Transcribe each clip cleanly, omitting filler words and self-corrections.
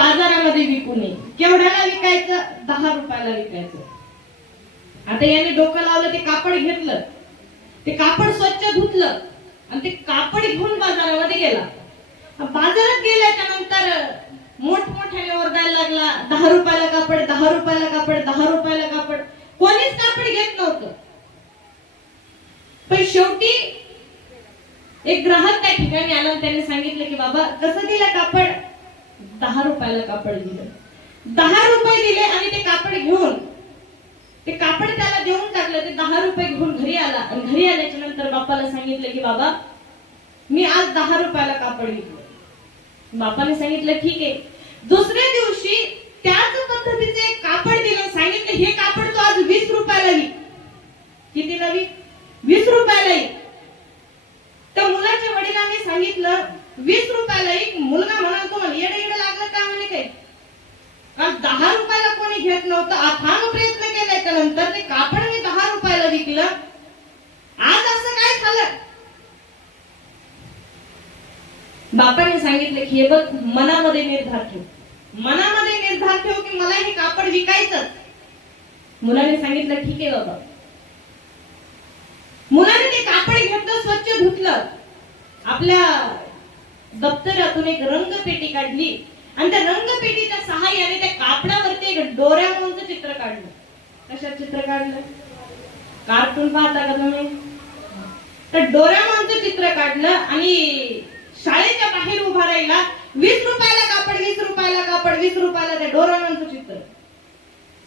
बाजारामध्ये विकू नये. केवढ्याला विकायचं? 10 रुपयाला विकायचं. आता याने डोकं लावलं, ते कापड घेतलं, ते कापड स्वच्छ धुतलं आणि ते कापड घेऊन बाजारामध्ये गेला. बाजारात गेल्याच्या नंतर मोठमोठ्याने ओरडायला लागला, 10 रुपयाला कापड, 10 रुपयाला कापड, 10 रुपयाला कापड. कोणीच कापड घेत नव्हतं. पण शेवटी एक ग्राहक त्या ठिकाणी आला आणि त्याने सांगितलं की बाबा कसं दिलं कापड? 10 रुपयाला कापड दिलं. 10 रुपये दिले आणि ते कापड घेऊन, ते कापड त्याला देऊन टाकलं. ते 10 रुपये घेऊन घरी आला आणि घरी आल्याच्या नंतर बापाला सांगितलं की बाबा मी आज 10 रुपयाला कापड विकलं. बापाने सांगितलं ठीक आहे. दुसऱ्या दिवशी त्याच पद्धतीचे एक कापड दिलं, सांगितलं हे कापड तो आज 20 रुपयाला विक. कितीला विक? 20 रुपयाला विक. त्या मुलाच्या वडिलांनी सांगितलं 20 रुपयाला विक. मुलगा म्हणाल तुम्हाला येडं लागलं का म्हणे काय? कारण 10 रुपयाला कोणी घेत नव्हतं. अथांग प्रयत्न केल्याच्या नंतर ते कापड मी 10 रुपयाला विकलं. आज असं काय झालं? बापाने सांगितलं की हे बघ, मनामध्ये निर्धार ठेव, मनामध्ये निर्धार ठेव की मला हे कापड विकायचं. मुलाने सांगितलं ठीक आहे बाबा. मुलाने ते कापड घेतलं, स्वच्छ धुतलं, आपल्या दप्तरातून एक रंगपेटी काढली आणि त्या रंगपेटीच्या सहाय्याने त्या कापडावरती एक डोरेमॉनचं चित्र काढलं. कशात चित्र काढलं? कार्टून पाहता का तुम्ही? तर डोरेमॉनचं चित्र काढलं आणि शाळेच्या बाहेर उभा राहिला. 20 रुपयाला कापड, 20 रुपयाला कापड, 20 रुपयाला त्या डोरेमॉनचं चित्र.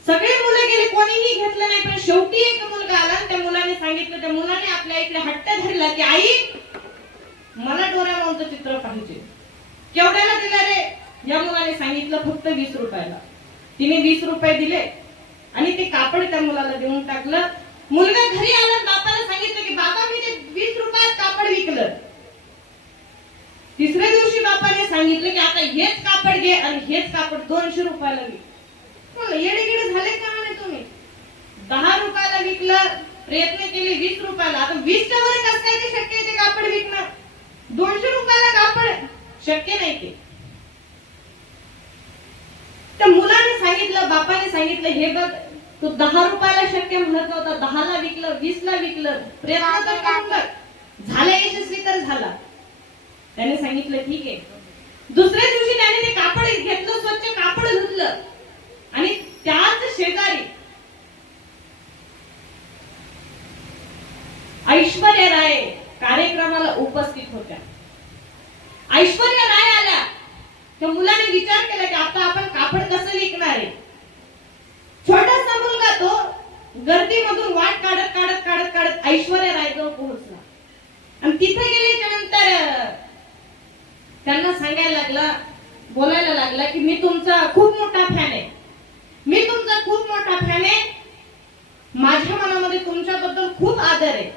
सगळे मुलं गेले, कोणीही घेतलं नाही. पण शेवटी एक मुलगा आला, त्या मुलाने सांगितलं, त्या मुलाने आपल्या इकडे हट्ट धरला की आई मला डोरेमॉनचं चित्र पाहिजे. केवढ्याला दिलं रे? या मुलाने सांगितलं फक्त 20 रुपयाला. तिने 20 रुपये दिले आणि ते कापड त्या मुलाला देऊन टाकलं. मुलगा घरी आला, बापाला सांगितलं की बाबा मी ते 20 रुपयात कापड विकलं. तिसऱ्या दिवशी बापाने सांगितलं की आता हेच कापड घे आणि हेच कापड 200 रुपयाला विक. येडेगिडे झाले का म्हणे तुम्ही? 10 रुपयाला विकलं, प्रयत्न केले 20 रुपयाला. आता 20 च्या वर कसं काय ते शक्य आहे ते कापड विकणं? 200 रुपयाला कापड शक्य नाही ते. त्या मुलाने सांगितलं, बापाने सांगितलं हे बघ तू 10 रुपयाला शक्य म्हणत नव्हता, 10 ला विकलं, 20 ला विकलं, प्रयत्न तर करून बघ. झाला यशस्वी तर झाला. त्याने सांगितलं ठीक आहे. दुसऱ्या दिवशी त्याने ते कापड घेतलं, स्वच्छ कापड धुतलं आणि त्याच शेजारी ऐश्वर्या राय कार्यक्रमाला उपस्थित होत्या. ऐश्वर्या राय आल्या. त्या मुलाने विचार केला की आता आपण कापड कसं विकणार आहे. छोटासा मुलगा तो गर्दीमधून वाट काढत काढत काढत काढत ऐश्वर्या रायजवळ पोहोचला आणि तिथे गेल्याच्या नंतर त्यांना सांगायला लागला, बोलायला लागला की मी तुमचा खूप मोठा फॅन आहे, मी तुमचा खूप मोठा फॅन आहे. माझ्या मनामध्ये तुमच्याबद्दल खूप आदर आहे.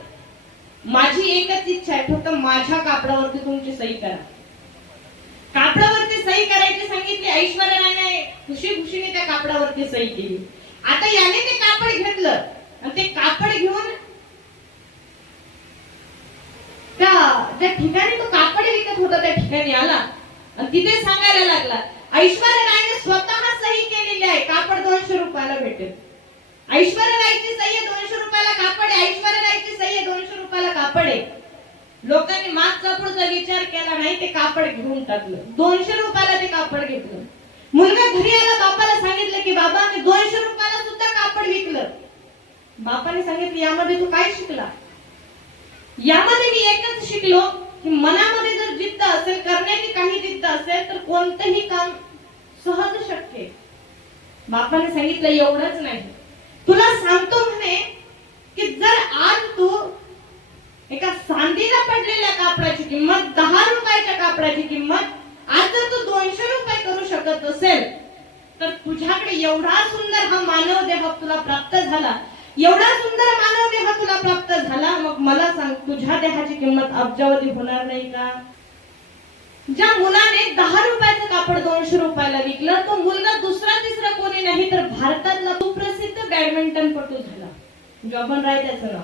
माझी एकच इच्छा आहे, फक्त माझ्या कापडावरती तुमची सही करा. कापडावरती सही करायची सांगितली. ऐश्वर्या रायने खुशी खुशीने त्या कापडावरती सही केली. आता याने ते कापड घेतलं आणि ते कापड घेऊन त्या ठिकाणी तो कापड विकत होता त्या ठिकाणी आला आणि तिथे सांगायला लागला, ऐश्वर्या रायने स्वतः सही केलेली आहे, कापड 200 रुपयाला भेटेल. ऐश्वर्या रायची सही आहे, 200 रुपयाला कापड आहे. ऐश्वर्या रायची सही आहे, 200 रुपयाला कापड आहे. लोकांनी मागचा पुढचा विचार केला नाही, ते कापड घेऊन टाकलं. 200 रुपयाला ते कापड घेतलं. मुलगा घरी आला, बापाला सांगितलं की बाबा मी 200 रुपयाला सुद्धा कापड विकलं. बापाने सांगितलं यामध्ये तू काय शिकला? यामध्ये मी एकच शिकलो की मनामध्ये जर जिद्द असेल, करण्याची काही जिद्द असेल तर कोणतंही काम सहज शक्य आहे. बापाने सांगितलं एवढंच नाही, तुला सांगतो म्हणे की जर आज तू एका सांधीला पडलेल्या कापडाची किंमत 10 रुपयाच्या कापडाची किंमत आज जर तू 200 रुपये करू शकत असेल तर तुझ्याकडे एवढा सुंदर हा मानव देह तुला प्राप्त झाला, एवढा सुंदर मानव देह तुला प्राप्त झाला, मग मला सांग तुझ्या देहाची किंमत अब्जावधी होणार नाही का? ज्या मुलाने 10 रुपयाचं कापड 200 रुपयाला विकलं, तो मुलगा दुसरा तिसरा कोणी नाही तर भारतातला सुप्रसिद्ध बॅडमिंटनपटू झाला. जॉबन राय त्याचं नाव.